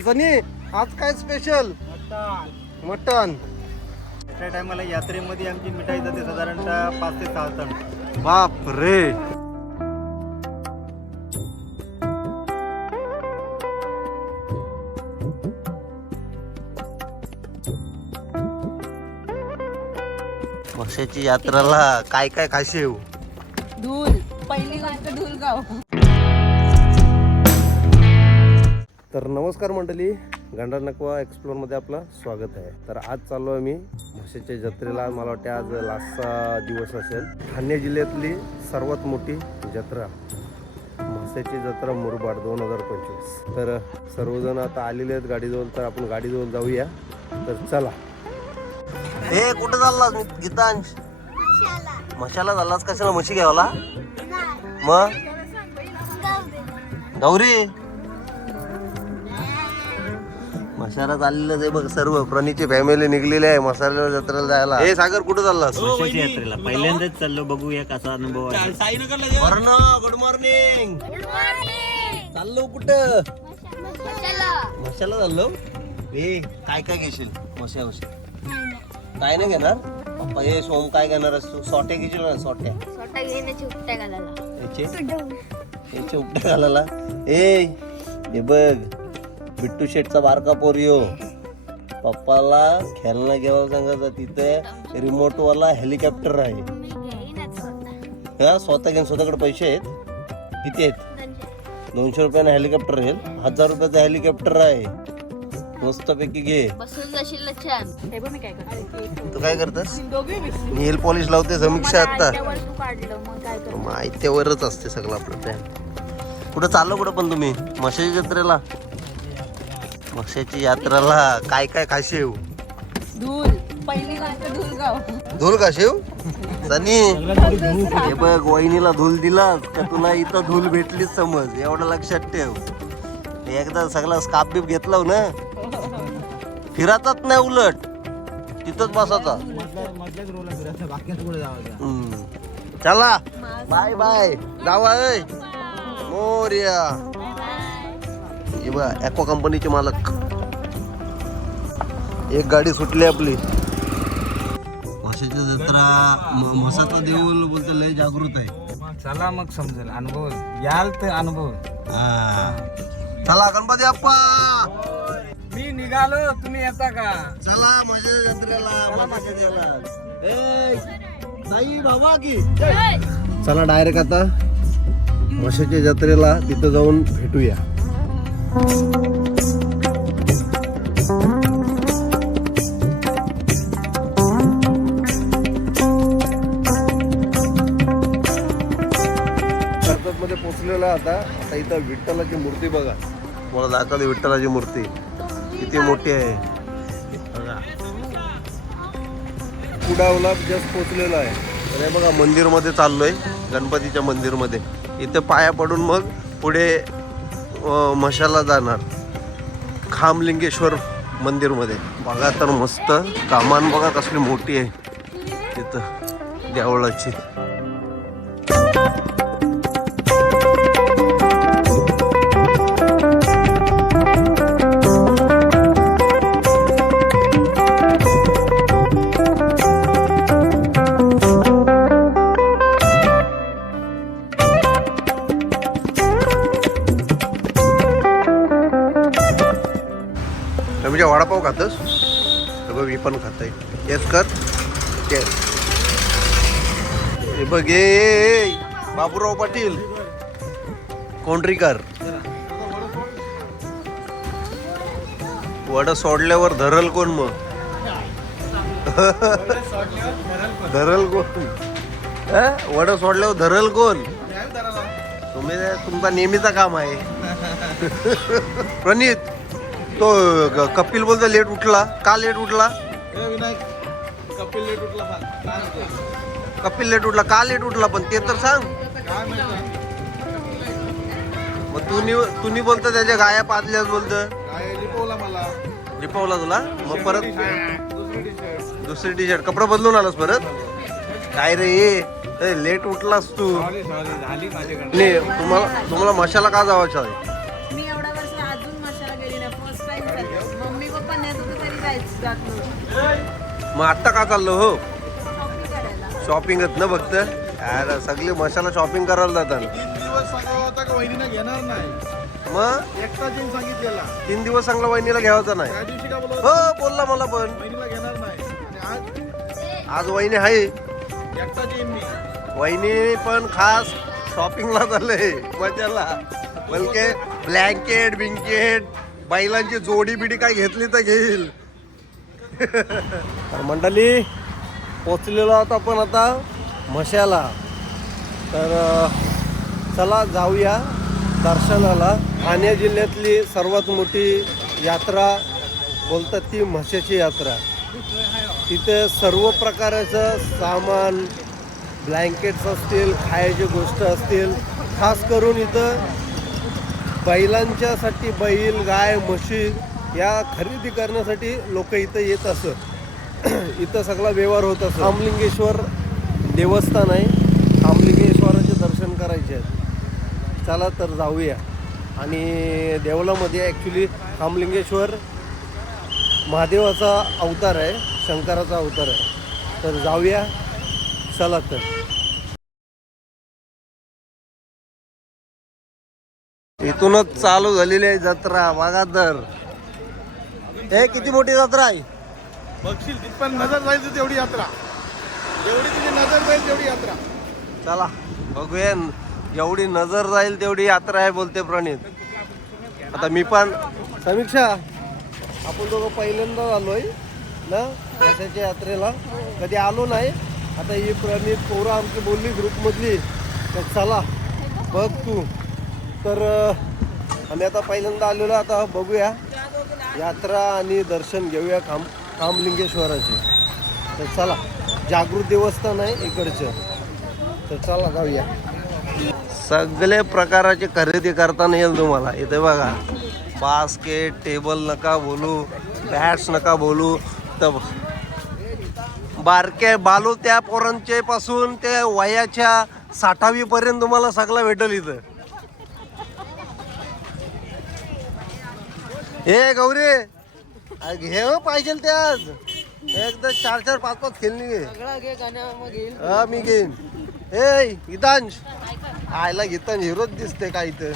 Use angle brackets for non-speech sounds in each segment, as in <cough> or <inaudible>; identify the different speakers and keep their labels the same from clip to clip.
Speaker 1: सनी आज काय special mutton
Speaker 2: त्या टायमाला यात्रेमध्ये आमची मिठाई जाते साधारणतः पाच ते सहा टन
Speaker 1: बाप रे वर्षाची यात्राला काय काय खाशीव
Speaker 3: धूल. पहिली गोष्ट धूल गाव
Speaker 1: तर नमस्कार मंडळी गंडा नकवा एक्सप्लोरमध्ये आपलं स्वागत आहे. तर आज चाललो आहे मी म्हशीच्या जत्रेला. मला वाटते आज लास्टचा दिवस असेल. ठाणे जिल्ह्यातली सर्वात मोठी जत्रा म्हसाची जत्रा मुरबाड दोन हजार पंचवीस. तर सर्वजण आता आलेले आहेत गाडीजवळ तर आपण गाडीजवळ जाऊया. तर चला. हे कुठं चाललास गीतांश. मशाला चाललास कशाला? म्हशी घ्यावला मग? गौरी मसाला चाललेलं आहे बघ सर्व. प्रणीची फॅमिली निघलेली आहे मसाला जत्रेला जायला. हे सागर कुठं चाललास?
Speaker 2: वर्षाची यात्रेला. पहिल्यांदाच चाललो बघूया कसा अनुभव आहे.
Speaker 1: गुड मॉर्निंग चाललो कुठं? मशाला चाललो? ए काय काय घेशील? मशा मशा काय नाही. घेणार? पप्पा हे सोम काय घेणार असतो? सोट्या घेशील ना सोट्या.
Speaker 3: स्वतः घेण्याची उपट्या घालायला.
Speaker 1: याचे? याचे उपट्या घालायला. ए हे बघ. बिट्टू शेटचा बारका पोरियो पप्पाला खेळणं घ्यावं सांगायचं तिथे रिमोट वाला हेलिकॉप्टर आहे. हा स्वतः घेऊन स्वतःकडे पैसे आहेत. किती आहेत? दोनशे रुपयानं हेलिकॉप्टर आहे. हजार रुपयाचा हेलिकॉप्टर आहे. मस्तपैकी घे.
Speaker 3: हे
Speaker 1: तू काय करतस? नेल पॉलिश लावते समीक्षा आता
Speaker 3: तू काढलं मग काय कर
Speaker 1: माहितीवरच असते सगळं आपलं प्लॅन कुठं चाललो कुठं पण तुम्ही? म्हशाची जत्रेला? म्हशाची यात्रेला काय काय खाशीव
Speaker 3: धूल. पहिली धूल
Speaker 1: धूल खाशीव <laughs> सनी हे बघ वहिनीला धूल दिलास का तुला इथं धूल भेटलीच समज एवढं लक्षात ठेव. एकदा सगळा स्काप बिप घेतला हो ना? फिराचाच नाही उलट. तिथंच बसाचा. चला. Bye bye. जावा मोर्या. बघा ॲक्वा कंपनीचे मालक. एक गाडी सुटली आपली. म्हशीची जत्रा म्हसाचा देऊळ बोलतो लय जागृत आहे.
Speaker 4: चला मग समजेल अनुभव याल तर अनुभव.
Speaker 1: हा. चला गणपती अप्पा
Speaker 4: मी निघालो तुम्ही येता का?
Speaker 1: चला माझ्या जत्रेला माझ्या जत्रेला. ए, नाही बाबा की. चला डायरेक्ट आता म्हशीच्या जत्रेला तिथं जाऊन भेटूया. मध्ये पोचलेला आहे आता. आता इथं विठ्ठलाची मूर्ती बघा. मला दाखवली विठ्ठलाची मूर्ती. किती मोठी आहे. बघा. कुडावला जस्ट पोचलेला आहे. अरे बघा मंदिरमध्ये चाललोय. गणपतीच्या मंदिरमध्ये. इथं पाया पडून मग पुढे मशाला म्हशाला जाणार. खामलिंगेश्वर मंदिरमध्ये. बघा तर मस्त. कामान बघा कसली मोठी आहे. तिथं देवळाची. बघे बाबूराव पाटील. कोंड्रीकर. वड सोडल्यावर धरल कोण मग? धरल कोण? वड सोडल्यावर धरल कोण? तुम्ही तुमचा नेहमीचा काम आहे. प्रणित तो कपिल बोलतो लेट उठला. का लेट उठला? कपिल लेट उठला का लेट उठला पण ते तर सांग. मग तू नि तू नि बोलतो त्याच्या गाया पाजल्यास बोलत. लिपवला तुला? मग परत? दुसरी टी शर्ट कपडा बदलून आलास परत? काय रे ए, लेट उठलास तू. नाही तुम्हाला तुम्हाला मशाला का जावायचं आहे? मग आत्ता का चाललो हो? शॉपिंगच ना फक्त यार सगळे मसाला शॉपिंग करायला जातात.
Speaker 5: तीन दिवस सांगावं होता का वहिनीनं घेणार नाही?
Speaker 1: मग?
Speaker 5: एकटा येऊन सांगितलेला.
Speaker 1: तीन दिवस चांगला वहिनीला घ्यायचा नाही.
Speaker 5: त्या दिवशी का बोलत
Speaker 1: हो बोलला मला पण.
Speaker 5: वहिनीला घेणार नाही. आणि आज?
Speaker 1: आज वहिनी आहे.
Speaker 5: एकटाच येईन मी.
Speaker 1: वहिनी पण खास शॉपिंगला झालंय मजाला बलके ब्लँकेट बिंकेट बैलांची जोडी बिडी काय घेतली तर घेईल. <laughs> मंडळी पोचलेलो आहोत आपण आता म्हशाला. तर चला जाऊया दर्शनाला. ठाणे जिल्ह्यातली सर्वात मोठी यात्रा बोलतात ती म्हशाची यात्रा. तिथे सर्व प्रकारचं सामान ब्लँकेट्स असतील खायची गोष्ट असतील. खास करून इथं बैलांच्यासाठी बैल गाय म्हशी या खरेदी करण्यासाठी लोक इथं येत असत. इथं सगळा व्यवहार होत असतो. आमलिंगेश्वर देवस्थान आहे. आमलिंगेश्वराचे दर्शन करायचे आहेत. चला तर जाऊया. आणि देवलामध्ये ॲक्च्युली आमलिंगेश्वर महादेवाचा अवतार आहे. शंकराचा अवतार आहे. तर जाऊया. चला तर. इथूनच चालू झालेली आहे जत्रा. वागादर हे किती मोठी जत्रा आहे?
Speaker 5: बघशील तिथपर्यंत नजर जाईल तुझी तेवढी यात्रा. जेवढी तुझी नजर जाईल तेवढी यात्रा.
Speaker 1: चला बघूया. जेवढी नजर जाईल तेवढी यात्रा आहे बोलते प्रणित. आता मी पण समीक्षा आपण दोघं पहिल्यांदा आलोय ना कशाच्या यात्रेला. कधी आलो नाही. आता ही प्रणित पोरं आमची बोलली ग्रुपमधली. तर चला बघ तू. तर आम्ही आता पहिल्यांदा आलेलो आता बघूया. यात्रा आणि दर्शन घेऊया काम. कामलिंगेश्वराचे तर चला जागृत देवस्थान आहे इकडचं. तर चला जाऊया. सगळे प्रकाराचे खरेदी करताना येईल तुम्हाला. इथे बघा बास्केट टेबल नका बोलू बॅट्स नका बोलू. तर बारके बालू त्या पोरांचे पासून ते वयाच्या साठावी पर्यंत तुम्हाला सगळं भेटेल इथं. हे गौरी! घे हो पाहिजे ते आज. एकदा चार चार पाच पाच खेळणी घे हा मी घेईन. ए गीतांश आयला गीतांश हिरोच दिसते काय इथं?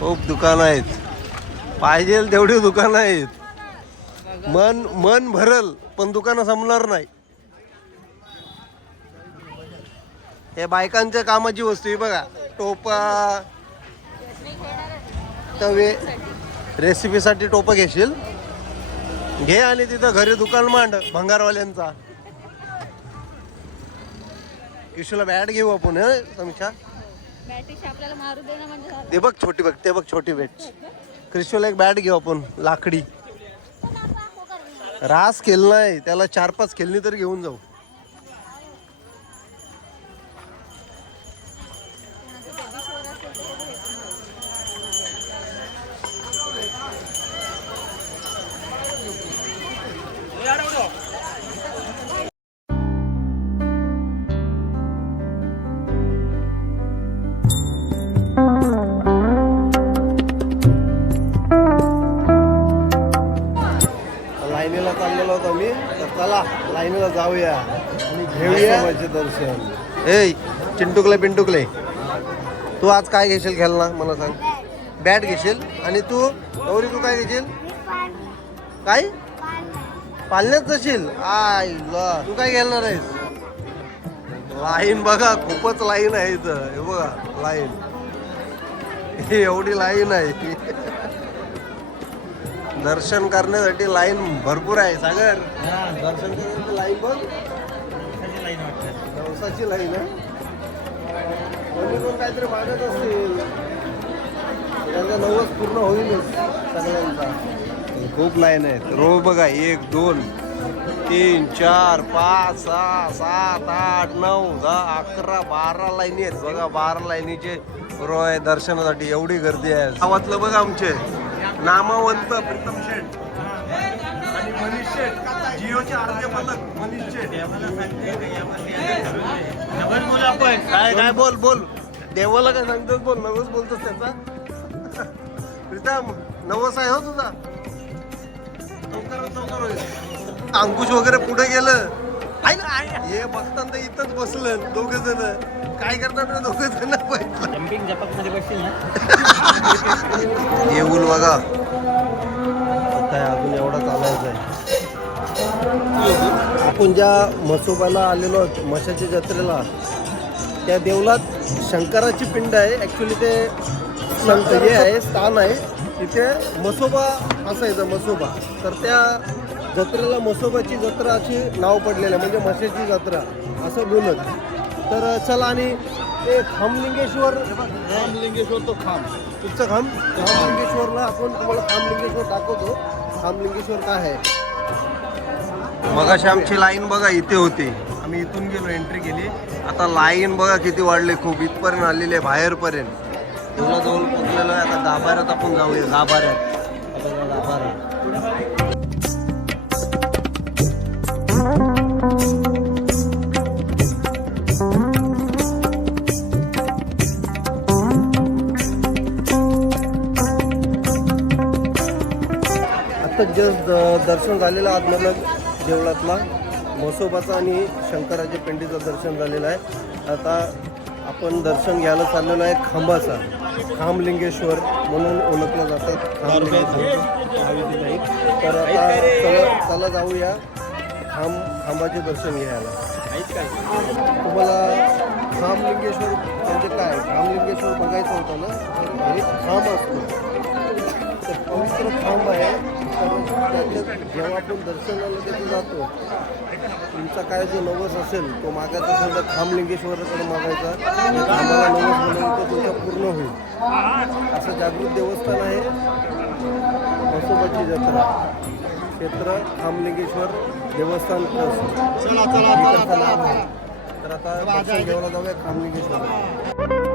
Speaker 1: खूप दुकानं आहेत. पाहिजे तेवढी दुकानं आहेत. मन मन भरल पण दुकानं संपणार नाही. हे बायकांच्या कामाची वस्तू आहे बघा. टोपा. तवे रेसिपीसाठी टोपं घेशील? घे आणि तिथं घरी दुकान मांड भंगारवाल्यांचा. किशूला बॅट घेऊ आपण समीक्षा? ते बघ छोटी बघ ते बघ छोटी बॅट क्रिशूला एक बॅट घेऊ आपण लाकडी. रास खेळ नाही त्याला चार पाच खेळणी तर घेऊन जाऊ. जाऊया. आणि घेऊया. दर्शन. ए चिंटुकले पिंटुकले तू आज काय घेशील खेळना मला सांग. बॅट घेशील? आणि तू? गौरी तू काय घेशील? काय? पालण्यात जाशील? आय ला. तू काय घेणार आहेस? लाईन बघा खूपच लाईन आहे इथं. हे बघा लाईन. ही <laughs> एवढी लाईन आहे. <laughs> दर्शन करण्यासाठी लाईन भरपूर आहे सागर. दर्शन करण्यासाठी लाईन बघ. नवसाची लाईन आहे. कोणी पण काहीतरी मागत असतील त्यांचा नवस पूर्ण होईलच सगळ्यांचा. खूप लाईन आहेत. रो बघा एक दोन तीन चार पाच सहा सात आठ नऊ दहा अकरा बारा लाईनी आहेत. बघा बारा लाईनीचे रो आहे दर्शनासाठी एवढी गर्दी आहे. गावातलं बघा आमचे. नामवंत प्रीतम शेठ. आणि मनीष शेठ जिओचे अर्धे मालक मनीष शेठ. काय काय बोल बोल. देवाला काय सांगतोस बोल नवस बोलतोस त्याचा. प्रीतम नवस आहे हो तुझा. लवकर लवकर होईल. अंकुश वगैरे पुढे गेलं. आहे ना हे बघताना इथंच बसलं दोघे जण. काय करतात दोघे जण
Speaker 2: जम्पिंग जपात मध्ये बसतील ना?
Speaker 1: येऊल बघा. काय अजून एवढा चालायचा आहे. आपण ज्या म्हसोबाला आलेलो आहोत म्हशाच्या जत्रेला त्या देवलात शंकराची पिंड आहे. ॲक्च्युली ते संत हे आहे स्थान आहे. तिथे मसोबा असायचा मसोबा. तर त्या जत्रेला मसोबाची जत्रा अशी नाव पडलेलं आहे म्हणजे म्हशाची जत्रा असं बोलत. तर चला आणि ते खामलिंगेश्वर
Speaker 5: रामलिंगेश्वर तो खांब
Speaker 1: तुमचं खांब खामलिंगेश्वरला आपण तुम्हाला खामलिंगेश्वर दाखवतो. खामलिंगेश्वर काय आहे? मगाशी आमची लाईन बघा इथे होती. आम्ही इथून गेलो एंट्री केली. आता लाईन बघा किती वाढले खूप. इथपर्यंत आलेली आहे बाहेरपर्यंत. तेवढा जवळ पोचलेलो आहे आता गाभाऱ्यात आपण जाऊया. गाभाऱ्यात. आता बघा जस्ट दर्शन झालेलं आतमधलं देवळातला म्हसोबाचा आणि शंकराच्या पेंडीचं दर्शन झालेलं आहे. आता आपण दर्शन घ्यायला चाललेलो आहे खांबाचा. खांबलिंगेश्वर म्हणून ओळखलं जातात खांबलिंगेश्वर तर आता चला चला जाऊया खांब खांबाचे दर्शन घ्यायला. तुम्हाला खामलिंगेश्वर म्हणजे काय? खांबलिंगेश्वर बघायचं होतं ना? हे खांब असतो. जेव्हा आपण दर्शनाला तिथे जातो तुमचा काय जो नवस असेल तो मागायचा असेल तर खामलिंगेश्वराकडे मागायचा खांबाला नवस बनवला तर तुमचा पूर्ण होईल. असं जागृत देवस्थान आहे. म्हसोबाची जत्रा क्षेत्र खामलिंगेश्वर देवस्थान ट्रस्ट. तर आता दर्शन घ्यायला जाऊया खामलिंगेश्वर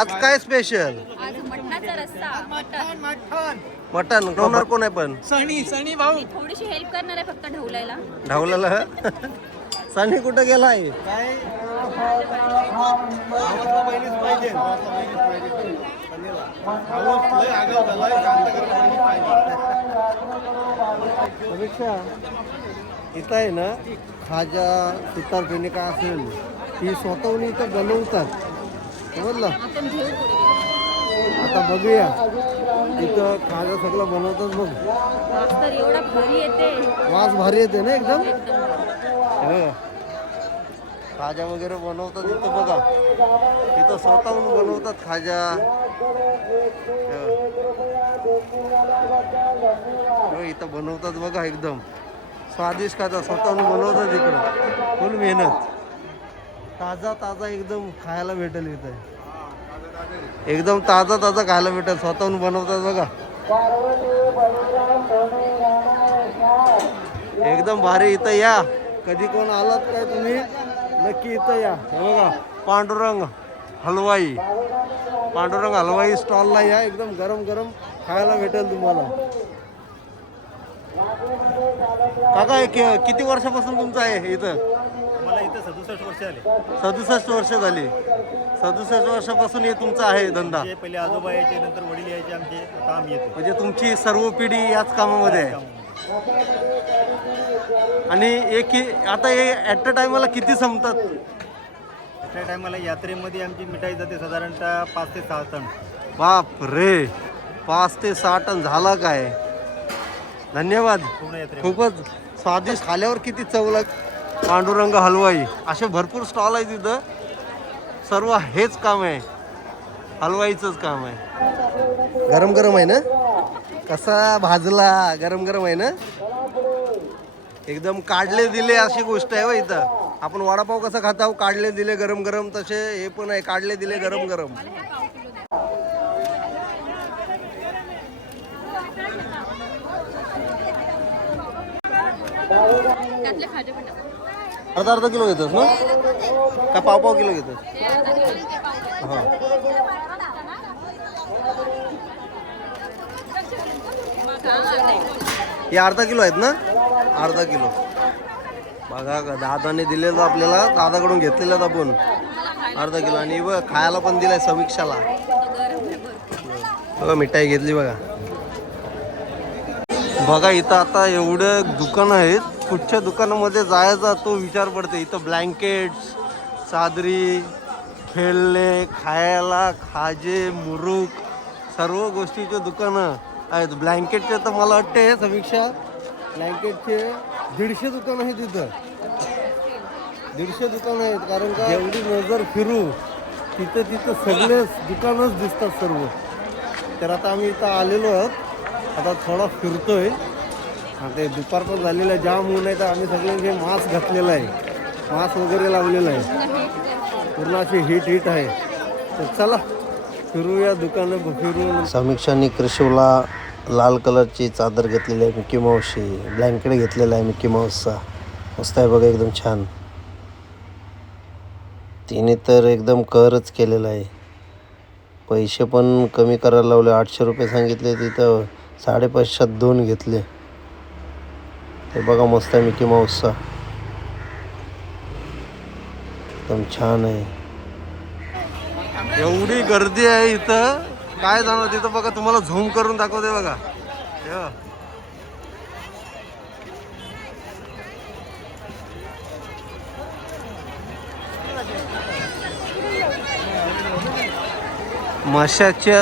Speaker 1: आज काय स्पेशल
Speaker 3: आज मटणाचा रस्सा. मटण
Speaker 1: मटन होणार कोण आहे पण?
Speaker 4: सणी सणी भाऊ.
Speaker 3: मी थोडीशी हेल्प करणार आहे फक्त ढवलायला
Speaker 1: ढावलेला सनी कुठं गेलाय?
Speaker 5: काय.
Speaker 1: समीक्षा इथं आहे ना खाजा सुतार काय असेल ही स्वतःहून इथं बनवतात. समजलं? आता बघूया. इथं खाजा सगळं बनवतात बघ. वास भारी येते ना एकदम? हे. खाजा वगैरे बनवतात इथं बघा. इथं स्वतःहून बनवतात खाजा. हो. हो, इथं बनवतात बघा एकदम. स्वादिष्ट खाजा स्वतःहून बनवतात इकडं. फुल मेहनत. ताजा ताजा एकदम खायला भेटेल इथं. एकदम ताजा ताजा खायला भेटेल. स्वतःहून बनवतात बघा. एकदम भारी इथं या. कधी कोण आलात काय तुम्ही? नक्की इथं या. हे बघा पांडुरंग हलवाई. पांडुरंग हलवाई स्टॉलला या. एकदम गरम गरम खायला भेटेल तुम्हाला. काका किती वर्षापासून तुमचं आहे इथं?
Speaker 2: इथं सदुसष्ट वर्ष आले
Speaker 1: सदुसष्ट वर्ष झाली. सदुसष्ट वर्षापासून हे तुमचा आहे धंदा.
Speaker 2: पहिले आजोबा यायचे नंतर वडील यायचे आमचे आता आम्ही येतो.
Speaker 1: म्हणजे तुमची सर्व पिढी याच कामामध्ये आहे. आणि एक आता हे ॲट अ टायमाला किती संपतात?
Speaker 2: त्या टायमाला यात्रेमध्ये आमची मिठाई जाते साधारणतः पाच ते सहा टन.
Speaker 1: बाप रे पाच ते सहा टन झाला काय? धन्यवाद.
Speaker 2: पूर्ण यात्रे
Speaker 1: खूपच स्वादिष्ट. खाल्यावर किती चव लाग पांडुरंग हलवाई. असे भरपूर स्टॉल आहे तिथं सर्व हेच काम आहे. हलवाईचंच काम आहे. गरम गरम आहे ना? कसा भाजला? गरम गरम आहे ना? एकदम काढले दिले अशी गोष्ट आहे हो इथं. आपण वडापाव कसा खाता हो? काढले दिले गरम गरम तसे हे पण आहे. काढले दिले गरम गरम
Speaker 3: त्यातले खाजे पण टाकू.
Speaker 1: अर्धा अर्धा किलो घेतोस ना? का पाव पाव किलो घेतोस? हां हे अर्धा किलो आहेत ना? अर्धा किलो. बघा दादाने दिलेलं आपल्याला दादाकडून घेतलेलं आपण. अर्धा किलो. आणि बघ खायला पण दिलाय समीक्षाला. बघा मिठाई घेतली बघा. बघा इथं आता एवढं दुकानं आहेत. कुठच्या दुकानामध्ये जायचा तो विचार पडते. इथं ब्लँकेट्स चादरी खेळणे खायला खाजे मुरुक सर्व गोष्टीचे दुकानं आहेत. ब्लँकेटचे तर मला वाटते समीक्षा ब्लँकेटचे दीडशे दुकानं आहेत तिथं दीडशे दुकानं आहेत कारण का एवढी नजर फिरू तिथं तिथं सगळेच दुकानच दिसतात सर्व. तर आता आम्ही इथं आलेलो आहोत. आता थोडा फिरतोय. ते दुपार पण झालेलं आहे जाम ऊन आहे तर आम्ही सगळ्यांचे मास्क घातलेलं आहे मास्क वगैरे लावलेलं आहे. पूर्ण अशी हिट हिट आहे. तर चला फिरूया दुकानं फिरू. समीक्षाने कृषीला लाल कलरची चादर घेतलेली आहे मिकी माऊसची ब्लँकेट घेतलेला आहे मिकी माऊसचा. मस्त आहे बघा एकदम छान. तिने तर एकदम करच केलेला आहे. पैसे पण कमी करायला लावले. आठशे रुपये सांगितले तिथं साडेपाचशेत दोन घेतले. हे बघा मस्त आहे मिकी माऊसचा. एकदम छान आहे. एवढी गर्दी आहे इथं. काय जाणार तिथं बघा तुम्हाला झूम करून दाखवते बघा. हे.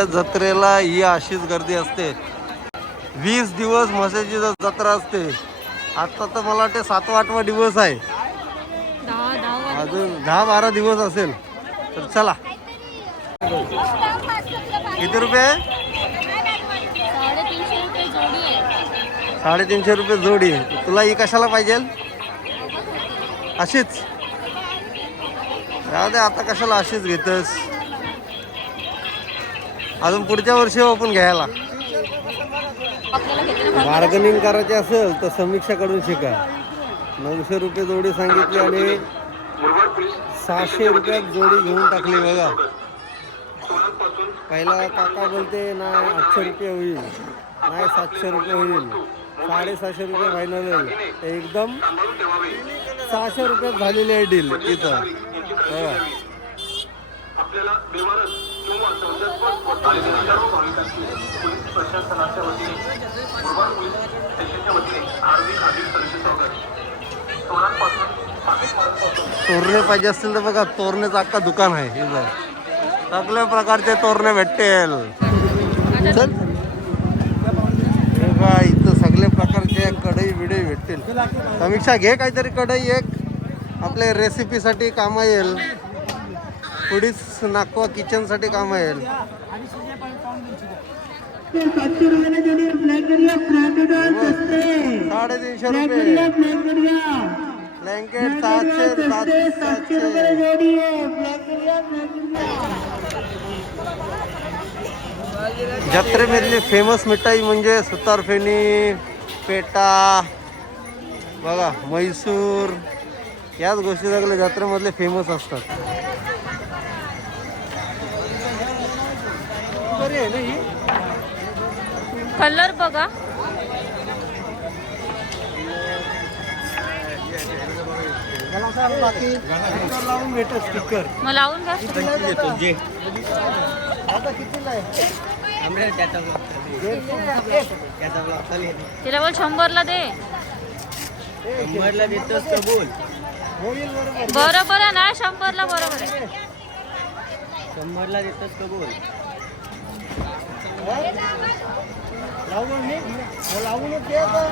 Speaker 1: जत्रेला ही अशीच गर्दी असते. वीस दिवस म्हशाची जत्रा असते. आता तर मला वाटते सातवा आठवा दिवस आहे. अजून दहा बारा दिवस असेल. तर चला. किती रुपये
Speaker 3: साडेतीनशे रुपये जोडी
Speaker 1: तुला ही कशाला पाहिजे? अशीच. राहू दे आता कशाला अशीच घेतस अजून पुढच्या वर्षी आपण घ्यायला. बार्गनिंग करायचे असेल तर समीक्षाकडून शिका. नऊशे रुपये जोडी सांगितली आणि सहाशे रुपयात जोडी घेऊन टाकली बघा. पहिला काका बोलते नाही आठशे रुपये होईल. नाही सातशे रुपये होईल. साडेसहाशे रुपये फायनल होईल. एकदम सहाशे रुपयात झालेली आहे डील इथं. बघा. तोरणे पाहिजे असतील तर बघा तोरणेचं अख्खा दुकान आहे. हे बघ. सगळ्या प्रकारचे तोरणे भेटतील. चल. हे बघा, इथं सगळ्या प्रकारचे कढई बिडई भेटतील. समीक्षा घे काहीतरी कढई एक. आपल्या रेसिपीसाठी कामा येईल पुढीच नाकवा किचनसाठी काम येईल साडेतीनशे रुपये. ब्लँकेट सातशे सातशे जत्रेमधली फेमस मिठाई म्हणजे सुतारफेणी पेटा बघा म्हैसूर याच गोष्टी सगळ्या जत्रेमधले फेमस असतात. बरी आहे ना ही?
Speaker 3: कलर बघा.
Speaker 1: लावून स्टिकर.
Speaker 3: मग लावून घ्या
Speaker 1: आता कितीला आहे?
Speaker 3: तिला बोल शंभरला दे.
Speaker 1: होईल बरोबर.
Speaker 3: बरोबर आहे ना शंभरला बरोबर आहे.
Speaker 1: लावून मी लावूनच दे आता.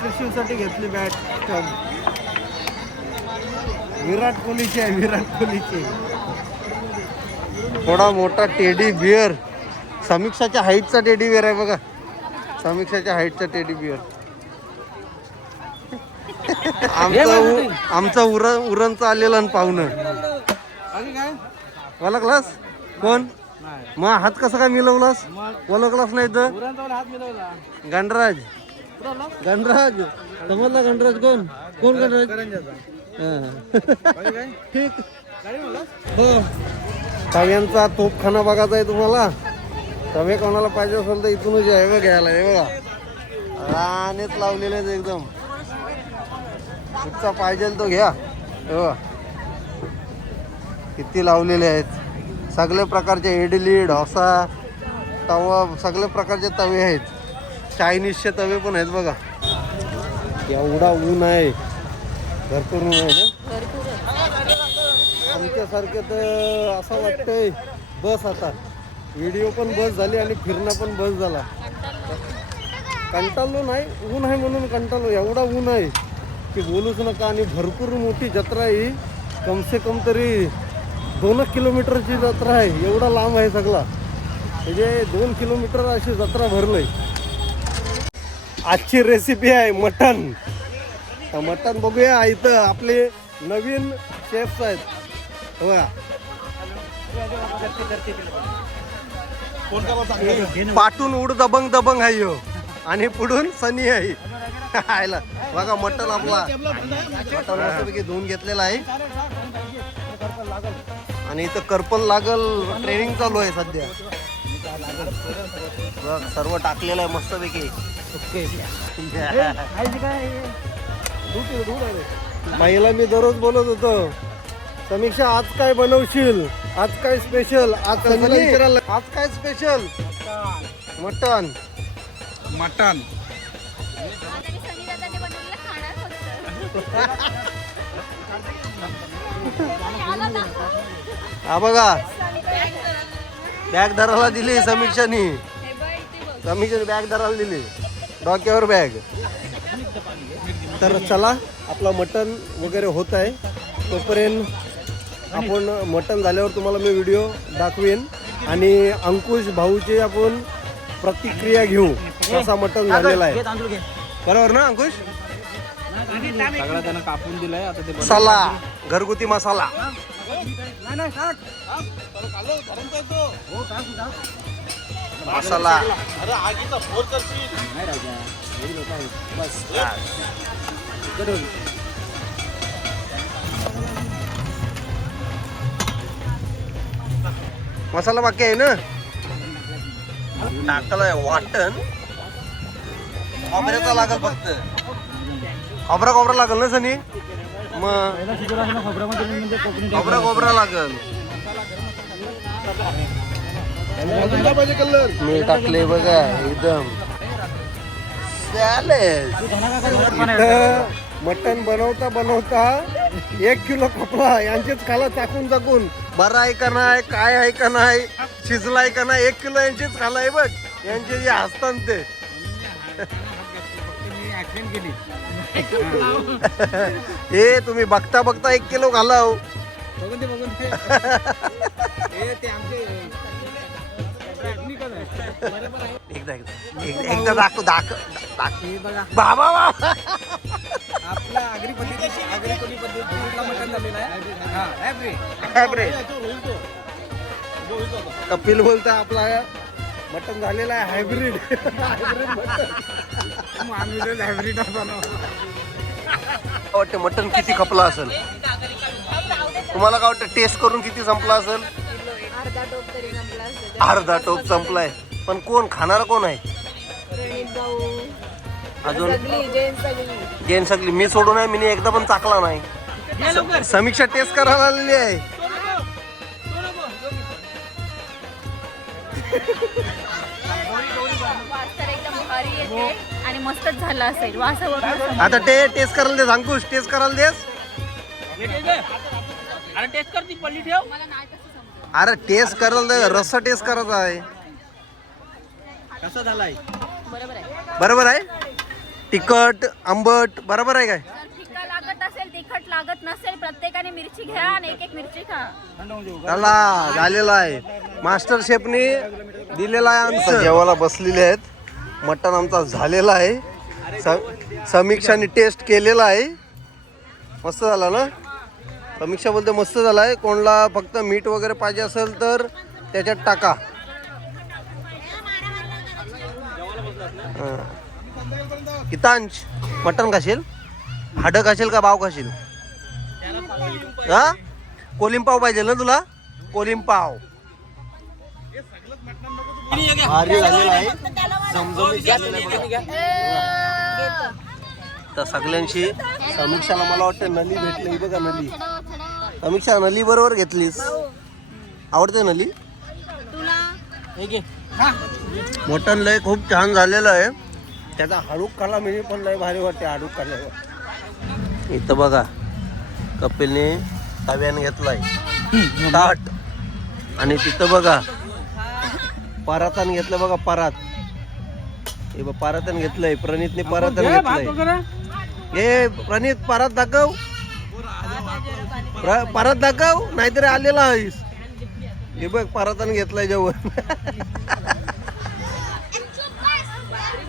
Speaker 1: त्रिशूलसाठी घेतली बॅट विराट कोहलीची आहे विराट कोहलीची. थोडा मोठा टेडी बिअर समीक्षाच्या हाईटचा टेडी बिअर आहे बघा. समीक्षाच्या हाईटचा टेडी बिअर आमचं आमचं उर उरणचं आलेलं पाहुणं. ओळखलास कोण? मग हात कसा काय मिळवलास ओळखलास नाही तर. गणराज. गणराज. समजला गणराज कोण? कोण गणराज? हा. ठीक. हो. तोपखाना बघायचा आहे तुम्हाला. तवे कोणाला पाहिजे असेल तर इथूनच आहे बघ घ्यायला हे बघा. रानेच लावलेले आहेत एकदम. कुठचा पाहिजे तो घ्या. हे बघा. किती लावलेले आहेत. सगळे प्रकारचे इडली डोसा तवा सगळे प्रकारचे तवे आहेत. चायनीजचे तवे पण आहेत बघा. एवढा ऊन आहे. भरपूर ऊन आहे ना? आमच्यासारखे तर असं वाटतंय. बस आता. व्हिडिओ पण बस झाली आणि फिरणं पण बस झाला. कंटाळलो नाही. ऊन आहे म्हणून कंटाळलो. एवढा ऊन आहे की बोलूच नका. आणि भरपूर मोठी जत्रा ही. कमसे कम तरी दोन किलोमीटरची जत्रा आहे एवढा लांब आहे सगळा. म्हणजे दोन किलोमीटर अशी जत्रा भरलंय. आजची रेसिपी आहे मटन मटण मटन बघूया इथं आपले नवीन शेफ्स आहेत. बघा. पाठून उड दबंग दबंग आहे हो आणि पुढून सनी आहे. आयला बघा मटन आपला. मटण मस्तपैकी धुवून घेतलेला आहे. आणि इथं करपल लागल ट्रेनिंग चालू आहे सध्या. बघ सर्व टाकलेलं आहे मस्तपैकी. महिला मी दररोज बोलत होतो समीक्षा आज काय बनवशील? आज काय स्पेशल आज आज काय स्पेशल मटन
Speaker 5: मटण. <laughs>
Speaker 1: हा बघा. बॅग धरायला दिली समीक्षानी. समीक्षाने बॅग धरायला दिली. डोक्यावर बॅग तर चला आपला मटन वगैरे होत आहे. तोपर्यंत आपण मटन झाल्यावर तुम्हाला मी व्हिडिओ दाखवेन. आणि अंकुश भाऊची आपण प्रतिक्रिया घेऊ. कसा मटन झालेला आहे. बरोबर ना अंकुश?
Speaker 4: सगळं त्यानं कापून दिलंय आता ते
Speaker 1: मसाला. घरगुती मसाला. मसाला.
Speaker 5: अरे आगीचा फोन करशील.
Speaker 1: मसाला बाकी आहे ना? टाकलाय वाटण. खोबऱ्याचा लागल फक्त. खोबरा खोबरा लागल ना सनी? मग खोबरा खोबरा लागल
Speaker 5: पाहिजे कलर
Speaker 1: मी टाकले बघा एकदम. मटन बनवता बनवता एक किलो कपडा यांचेच खाला चाकून चाकून. बरा आहे का नाही काय आहे का नाही शिजलाय का नाही एक किलो यांचेच खालाय बघ. यांचे जे असतात ते. हे तुम्ही बघता बघता एक किलो घाला हो
Speaker 4: बघून ते बघून ते हे ते आमचे
Speaker 1: एकदा एकदा. एकदा- एकदा दाखव दाखव दाखव
Speaker 4: बघा.
Speaker 1: बाबा बाबा.
Speaker 4: आपला आगरी पद्धती आगरी कोणी मटण झालेला आहे.
Speaker 1: कपिल बोलता आपला मटन झालेला आहे हायब्रिड
Speaker 4: आम्ही बनव.
Speaker 1: वाटतं मटन किती खपला असेल? तुम्हाला काय वाटतं टेस्ट करून किती संपला असेल?
Speaker 3: अर्धा टोप तरी संपला असतं
Speaker 1: अर्धा टोप संपलाय. पण कोण खाणार कोण आहे? अजून?
Speaker 3: जैन
Speaker 1: गेन सगळी. मी सोडून आहे मी एकदा पण चाकला नाही. समीक्षा टेस्ट करायला आलेली आहे.
Speaker 6: मस्तच झालं असेल. वासावरून
Speaker 1: आता ते टेस्ट करायला देस अंकुश टेस्ट करायला देस.
Speaker 6: मला नाही तसं समजलं
Speaker 1: अरे टेस्ट करायला दे रस्सा टेस्ट करायचा आहे.
Speaker 2: कसा झालाय?
Speaker 6: बरोबर आहे.
Speaker 1: बरोबर आहे? तिखट आंबट बरोबर आहे काय?
Speaker 6: जर फिका लागत असेल तिखट लागत नसेल प्रत्येकाने मिरची घ्या आणि एक एक मिरची खा.
Speaker 1: चला झालेला आहे. मास्टर शेफने दिलेला आहे आमचं जेवायला बसलेले आहेत. मटण आमचा झालेला आहे. स- समीक्षाने टेस्ट केलेला आहे. मस्त झाला ना? समीक्षा बोलते मस्त झाला आहे. कोणाला फक्त मीठ वगैरे पाहिजे असेल तर त्याच्यात टाका. कितांश हितांश मटण खाशील? हाडं खाशील का भाव खाशील? हा? कोलिम पाव पाहिजे ना तुला? कोलिम भारी झालेला आहे. बघा. तर सगळ्यांशी समीक्षाला मला वाटतं नली भेटली. ही बघा नली. समीक्षा नली बरोबर घेतलीस. आवडते नली? मटन लय खूप छान झालेलं आहे. त्याचा हाडूक काला म्हणजे पण लय भारी वाटते हाडूक काल्यावर इथं बघा कपिलने तव्याने घेतलाय. ताट. आणि तिथं बघा परातान घेतलं बघा परात. हे बघ परातन घेतलंय प्रणितने परातन घेतलंय. हे प्रणित परात दाखव. प्र- परात दाखव नाहीतरी आलेला आहेस. हे बघ परातन घेतलंय जेवण. <laughs>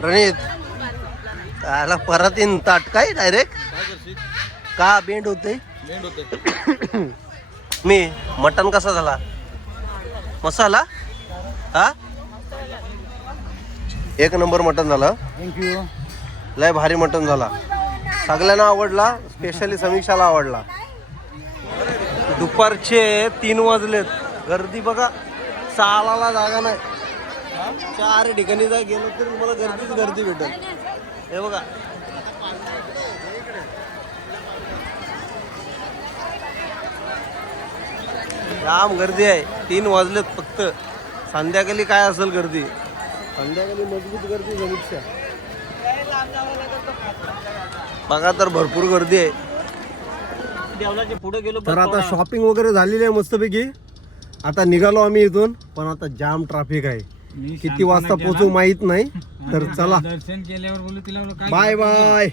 Speaker 1: प्रणित आला परत येईन ताट. काय डायरेक्ट का बेंड होते <coughs> मी मटन कसा झाला? मसाला? हा? एक नंबर मटन झालं.
Speaker 4: थँक्यू
Speaker 1: लय भारी मटन झाला. सगळ्यांना आवडला स्पेशली समीक्षाला आवडला. दुपारचे तीन वाजलेत. गर्दी बघा सालाला जागा नाही. चार ठिकाणी जा गेलो तरी तुम्हाला गर्दीच गर्दी भेटेल. हे बघा. जाम गर्दी आहे. तीन वाजलेत फक्त. संध्याकाळी काय असेल गर्दी? संध्याकाळी मजबूत गर्दी समीक्षा बघा तर भरपूर गर्दी आहे.
Speaker 2: पुढे गेलो
Speaker 1: तर आता शॉपिंग वगैरे झालेली आहे मस्तपैकी. आता निघालो आम्ही इथून पण आता जाम ट्रॅफिक आहे. किती वाजता पोहोचू माहीत नाही तर <laughs> चला.
Speaker 4: दर्शन केल्यावर बोलू तिला
Speaker 1: बाय बाय